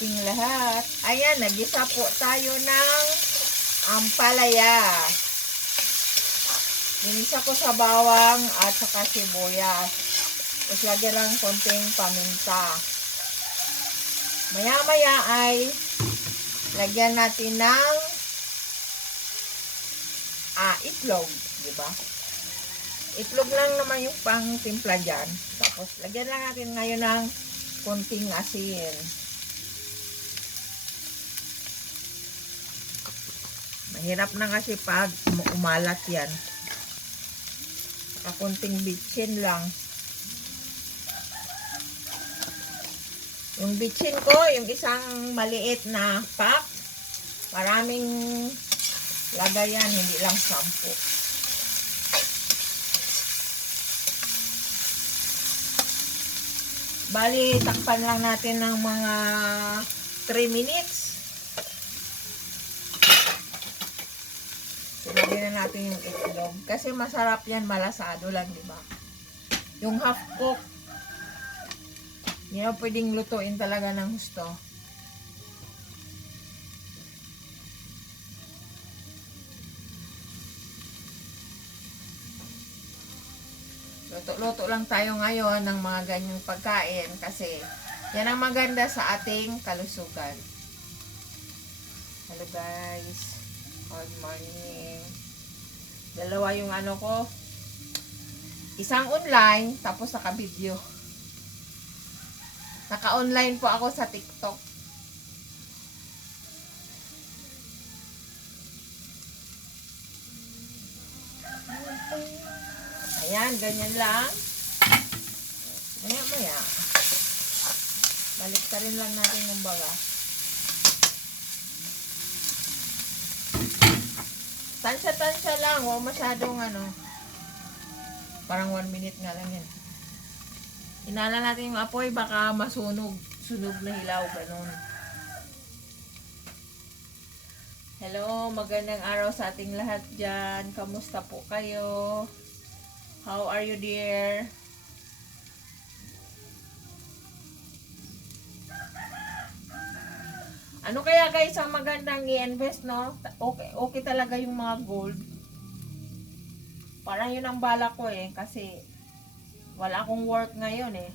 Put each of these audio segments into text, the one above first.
ating lahat. Ayan, nagisa po tayo ng ampalaya. Ginisa ko sa bawang at saka sibuyas. Tapos lagyan lang konting paminta. Maya-maya ay lagyan natin ng itlog, di ba? Itlog lang naman yung pang timpla dyan. Tapos lagyan lang natin ngayon ng konting asin. Mahirap na kasi pag umalat yan. Saka konting bitsin lang. Yung bitsin ko, yung isang maliit na pack, maraming lagayan, hindi lang 10. Bali, takpan lang natin ng mga 3 minutes. Ilagay na natin yung itlog. Kasi masarap yan, malasado lang, di ba? Yung half cook, hindi na pwedeng lutuin talaga ng gusto. Luto-luto lang tayo ngayon ng mga ganyang pagkain kasi yan ang maganda sa ating kalusugan. Hello guys. Good morning. Dalawa yung ano ko. Isang online tapos naka-video. Naka-online po ako sa TikTok. Ayan, ganyan lang. Maya-maya. Balik ka rin lang natin yung baga. Tansya-tansya lang. Huwag masyadong ano. Parang 1 minute nga lang yan. Inala natin yung apoy. Baka masunog. Sunog na hilaw. Ganun. Hello. Magandang araw sa ating lahat dyan. Kamusta po kayo? How are you, dear? Ano kaya guys ang magandang i-invest, no? Okay talaga yung mga gold. Parang yun ang balak ko eh. Kasi wala akong work ngayon eh.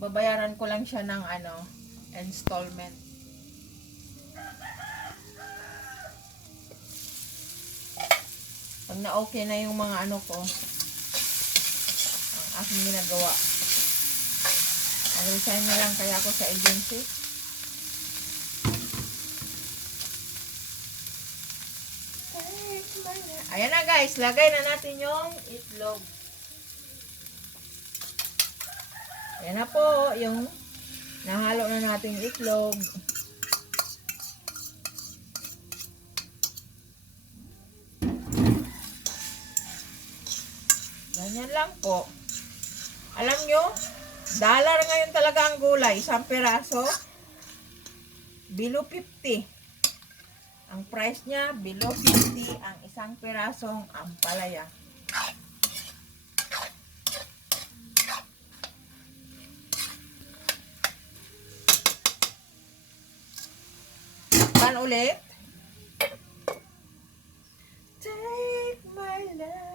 Babayaran ko lang siya ng installment. Pag na-okay na yung mga ano ko, ang aking ginagawa. Resign na lang kaya ako sa agency. Ayan na guys, lagay na natin yung itlog. Ayan na po, yung nahalo na natin yung itlog. Ganyan lang po. Alam nyo, dollar ngayon talaga ang gulay. Isang peraso, below 50. Ang price niya, below 50 ang isang perasong ampalaya. Pan ulit. Take my life.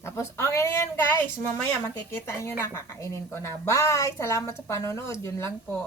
Tapos, okay na yan guys. Mamaya makikita nyo na. Kakainin ko na. Bye! Salamat sa panonood. Yun lang po.